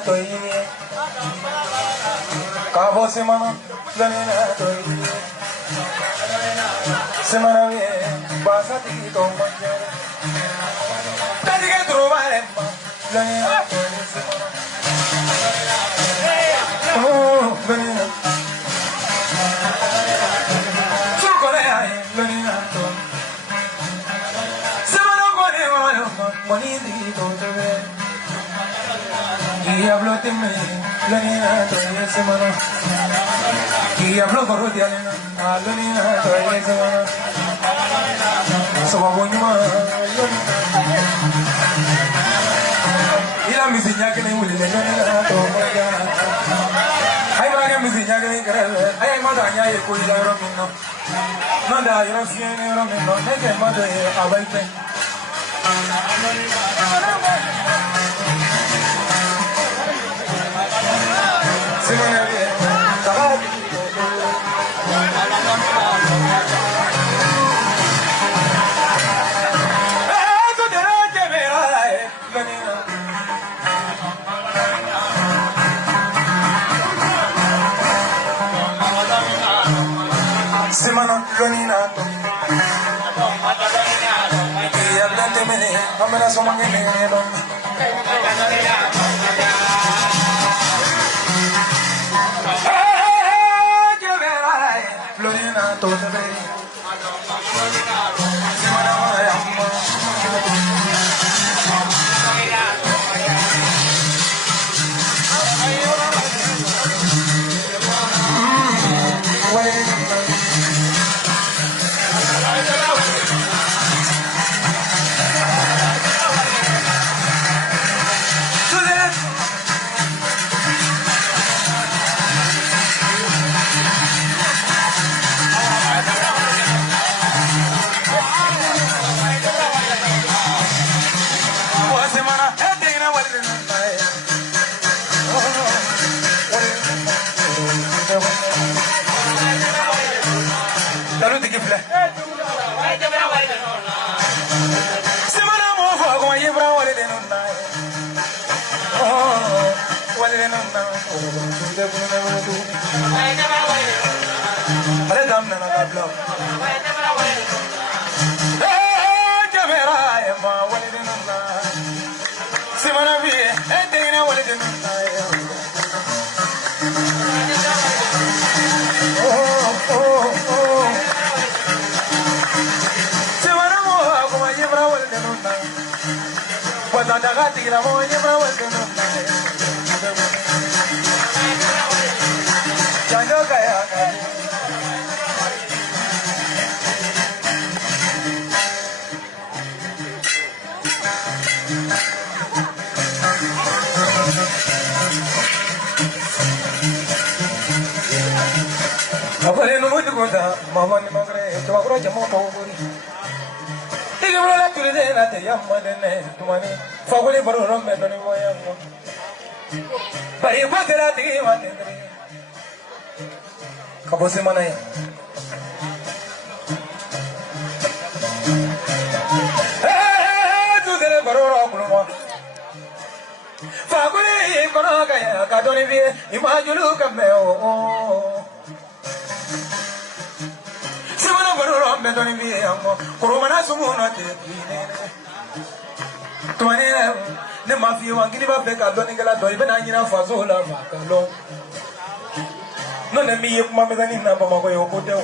toy. Cabo semana, Lanina toy. Semana bien, pasa tito manjar. Tadi que trovaré, Lanina toy semana. Oh, Lanina. Chocolate, Lanina toy. Semana bonito te ve. Y hablo de mí, la niña todavía semana. Y hablo por ti, la niña todavía semana. Soba bonima, y la misiña que me huele, la niña todavía. Ay, para que misiña que me cree, ay, madaña y cuida de romino. No da, yo no siento romino, no es que mate a baile. Semana bien, trabajo. Semana loninato. Y hablante me de, amena somos en el Loninato te ve. Mama ni magre, tu agora jamo pawuri. Ige bro la tuli de na te yamma de ne, tu mani. Faguli baro romme doni boyammo. Bari batera te ma te. Kabo se manai. Tu de baro ro kuluma. Faguli kono kaya ka doni bi imajulu kameo. Me doni viamo, coromana sumuna te kine. Tuane ne mafia wangili ba beka doni gala doi bena nyina fazola makalo. No ne mi yek mamezani na ba mako yo kote.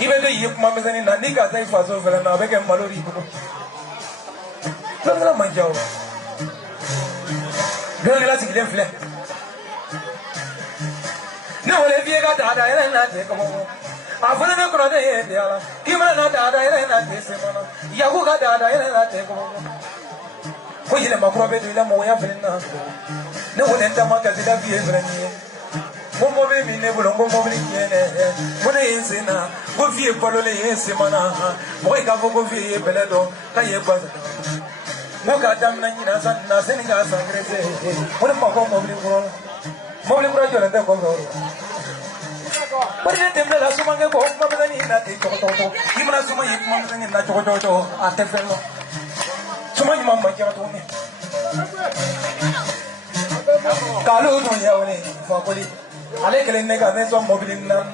Ibe do yek mamezani na ni ka sai fazo fela na beke malori ko. Langa manjao. Langa sikile fle. Ne wole vie ga dada ere na te ko. Afuna ne kono de diala kimana na dada ere na te semana yaku ga dada ere na te ko ko yile makro be dile mo ya fina ne wona ndama ka dida vie freni mo be mi ne bulo mo be kene mo ne insina go vie palo le semana mo ka go vie beledo ka ye kwaza mo ka dam na nyina san na seninga sangreze mo ne mako mo be kuro jole de ko But then the Suma go mamani na te toto. Imana Suma yik mamani na toto ate fellow. Suma mama jato me. Kalu no yawne fakoli ale kele ne ga ne so mobilin nan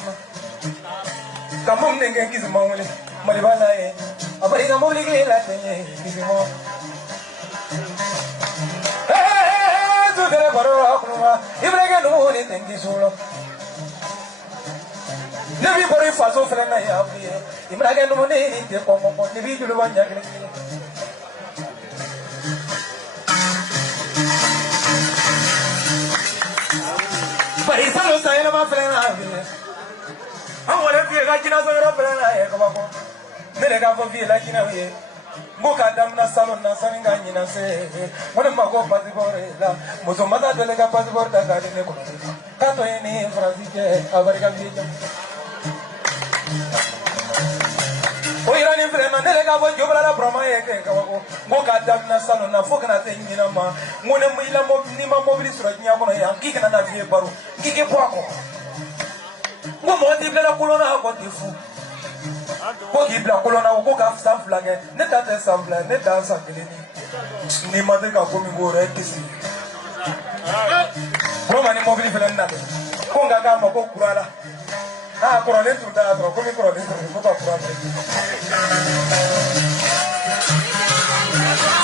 kamum ne ngi gizmo wole mali bala e abari ga mobili ge la tenye gizmo tu dere baro akuma ibrege no ne tengi solo ne bi bari faso fere na ya bi ibrege no ne ni te ko mo ne bi julu banya gele bari salo sayena ma fere na bi amole fi ga kina so ro fere na e ko ba ko ne ga fo fi la kina we Moka damna salon na saninga nyina se wona mako pasipore la muso mata dele ga pasipore da ga ne ko tato eni francike abarga vieja o irani frema ne ga bo jobla la broma e ke ka ko moka damna salon na fokana te nyina ma ngone mu ila mo ni ma mobili sura nya ko ya kike na vie baro kike po ko ngo mo di bela ko na ko ti fu ko ki bla kolona ko ka samfla nge ne ta te samfla ne ta samfla ni ma de ka ko mi go re kisi roma ni mobili fele na ko nga ga mo ko kurala ah ko le tu da ko mi ko le ko ka kurala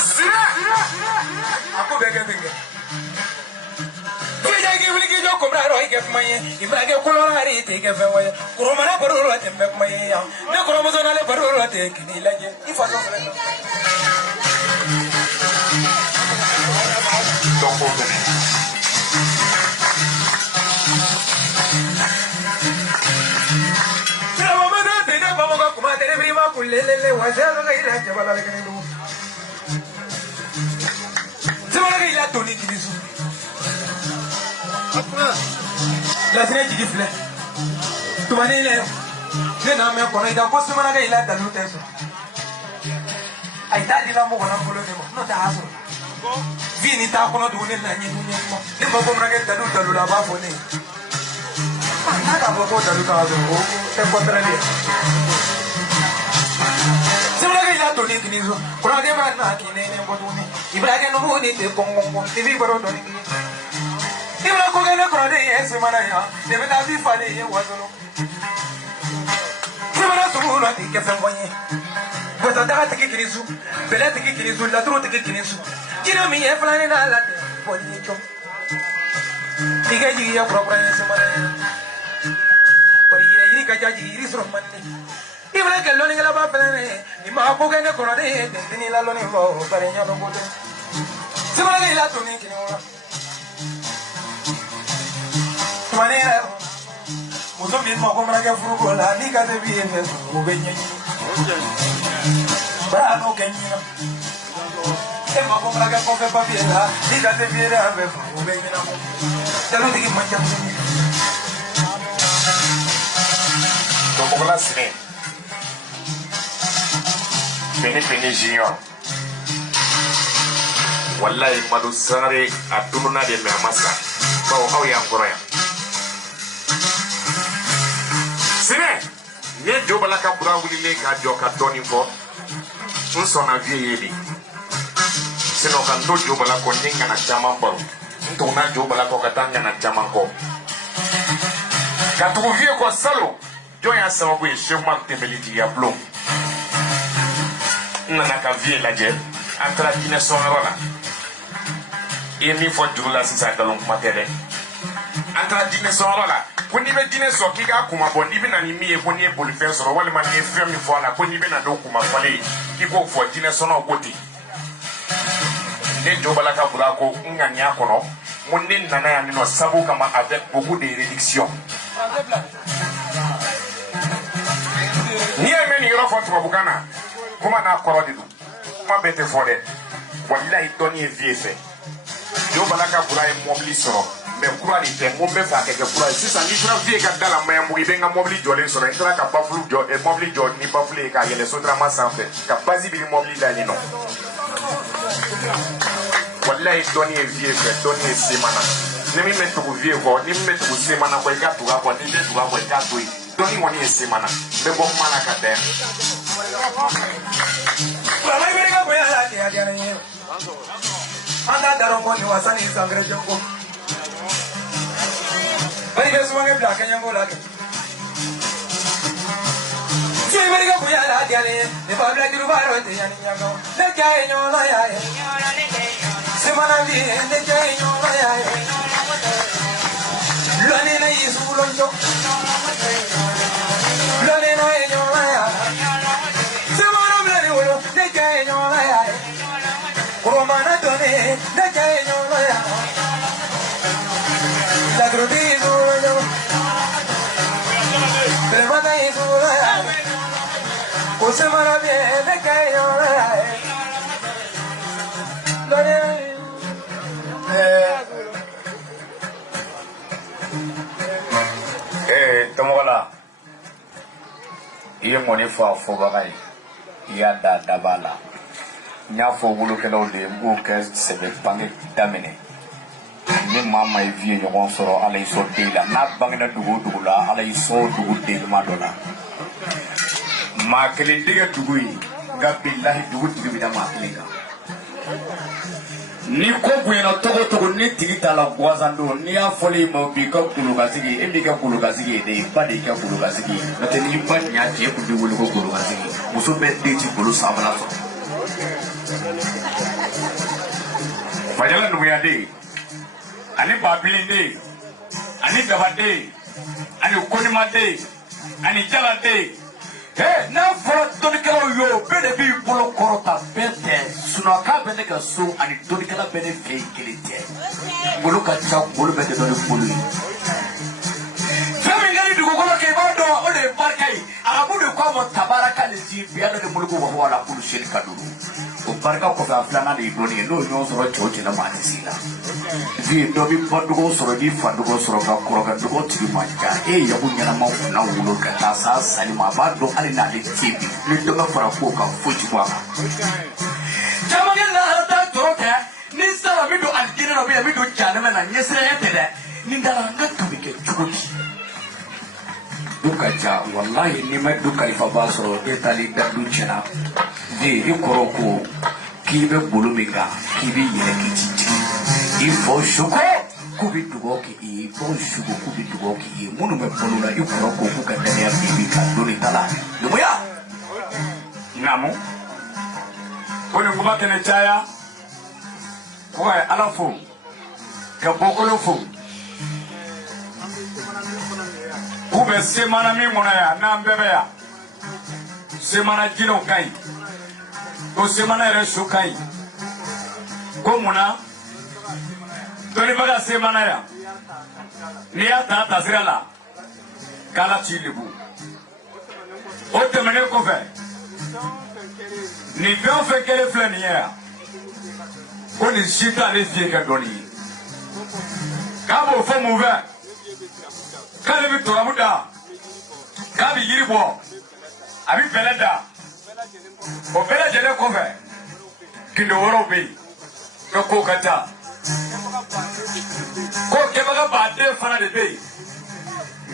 sira ako bege bege Comprar hoy que mañana y para que color y te que fue hoy coromana por lo que me mañana no coromona le por lo que ni la y faso pero vamos a tener vamos a comer tener prima con le guayado que ir a llevar la que no se va a ir la toni que dice la sine jigi filɛ tumani ne na mɛn kɔnɔ i ka ko sumana kɛ i la dalu tɛ sɔrɔ a t'a di la mɔgɔ na bolo de ma n'o tɛ a sɔrɔ vi ni t'a kɔnɔ tuguni na ɲɛ ɲɛ ma ne ma bamanan kɛ dalu la a b'a fɔ ne ye n'a k'a fɔ ko dalu t'a sɔrɔ o tɛ kɔntɛrɛli ye sumana kɛ i la toni kini so kɔnɔden b'a na k'i ne bɔ tuguni i b'a kɛ numu ni tɛ kɔngɔngɔ i b'i baro dɔɔni k'i ye Ibra ko gane ko de yes mana ya de beta bi fale ye wazolo Ibra so no ti ke fen wonye bota da ti ke kirisu bele ti ke kirisu la tro ti ke kirisu kina mi e flane na la ko ni cho ti ke ji ya propra yes mana ya por ire ka jaji iri so manni Ibra ke lo ni la ba flane ni ma ko gane ko de ni la lo ni vo pare nya no ko de Ibra ke la to ni ki no manera muso mismo como la que frugo la liga de bien ubeñe brano que niño el más como la que coge papiera liga de bien ubeñe ya lo dije mancha como la cine Fini junior wallahi madu sare aduna de me amasa bawo haw ya ngoroya Sine, ne jobala ka bura wuli le ka jo ka doni fo. Un sona vie yeli. Sino kan do jobala ko ninga na chama baro. Nto na jobala ko katanga na chama ko. Ka tu vie ko salo. Jo ya sababu e chefman tembeliti ya blom. Nana ka vie la je. Atra dine sonrola. E mi fo jula sisa dalon matere. Atra dine sonrola. Ko ni be dine so ki ga kuma bon ni be na ni mi e ko ni e boli fen so wala man ni fem ni fo na ko ni be na do kuma fale ki ko fo dine so no goti ne jobala ka bula ko ngani akono mon ne nana ya ni no sabu kama avec beaucoup de réduction ni e meni yoro fo to bukana kuma na akoro de du ma bete fo de wallahi toni e vie fe jobala ka bula e mobili so mais kura ni te mo be fa ke kura sisa ni tra vie ka dala ma mu ibenga mobili jole so na tra ka bafulu jo e mobili jo ni bafulu ka yele so tra ma sanfe ka bazi bi mobili da ni no wallahi doni e vie fe doni e semana ni mi meto ku vie ko ni mi meto ku semana ko ka tuga ko ni de tuga ko ka tuyi doni woni e semana be bo mana ka de Baba ibe ka boya la ke ya ni anda daro mo ni wasani sangre jongo bari be suwange bla kenya ngola ke je bari ga buya la diale ne ba bla diru baro te yani nyago le jae nyola ya semana vi le jae nyola ya lone na yisulo njo lone na nyola ya semana bla ni wo le jae nyola ya Romana tone le jae nyola ya la grudino yo pero mata y su Ose mara bien de que yo Tomola iye moni fa fo bagay ya da dabala nya fo bulu ke lo de go ke sebe bangi damene ni mama e vie yo soro ala iso de la na bangi na dugu la ala iso dugu de ma dola ma kele diga dugu yi ga billahi dugu tigi bi da ma kele ga ni ko buena togo ni tigi ta la boisando ni a foli mo bi ko kulugazigi e bi ka kulugazigi de ba de ka kulugazigi no te ni ba nya je ku di wulu ko kulugazigi muso be de ti kulu sabala so fajala no ya de ani babili de ani gabade ani konima de ani jala de eh na folo donikelo yo bele bi bolo korota bete sunaka bele ka so ani donikela bele fe kelete bolo ka cha bolo bete do bolo fami ngari dugo ko ke bodo o le barkai abudu ko mo tabaraka le ji biya do bolo ko wala bolo shel kaduru o barka ko fa flana de doni no nyo so choche na mati sila vi do bi bodo ko so bi fandu ko so ka ko ka do ti manja e ya bunya na ma na wulo ka ta sa salima ba do ali na de tibi ni do ka fara ko ka fuji kwa jamani la ta toroka ni sala mi do aljira no bi mi do jana na nyesere yete ni ndara ngatu bi ke chuki duka ja wallahi ni ma duka ifa basoro etali da duchena de ikoroko kibe buluminga kibe yere kichichi ifo shuko kubi dugoki ifo shuko kubi dugoki munu me bolula ikoroko kuka ndani ya bibi kadoni tala dumuya namu kone kuma kene chaya kwa alafu kabokolo fu ube semana mi mona ya na mbebe ya semana jino kai ko semana resu kai ko muna doni baga semana ya ni ya ta tasirala kala chilibu o temene ko fe ni be o fe kele flani ya ko ni shita le fie ka doni ka bo fo move kale bi toramu da ka bi yiri bo abi beleda o bele jele ko fe kindo woro be no ko kata ko ke baga ba de fana de be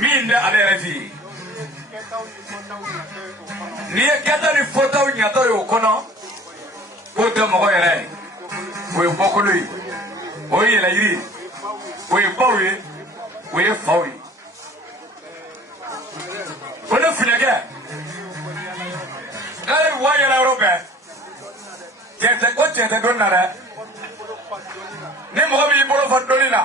min de ale refi ni kata ni foto nyata yo kono ko de mo yere ko bokolo o yela yiri ko bawe ko fawi Ono finege kale waya la robe tete ko tete donare ni mo bi bolo fa donina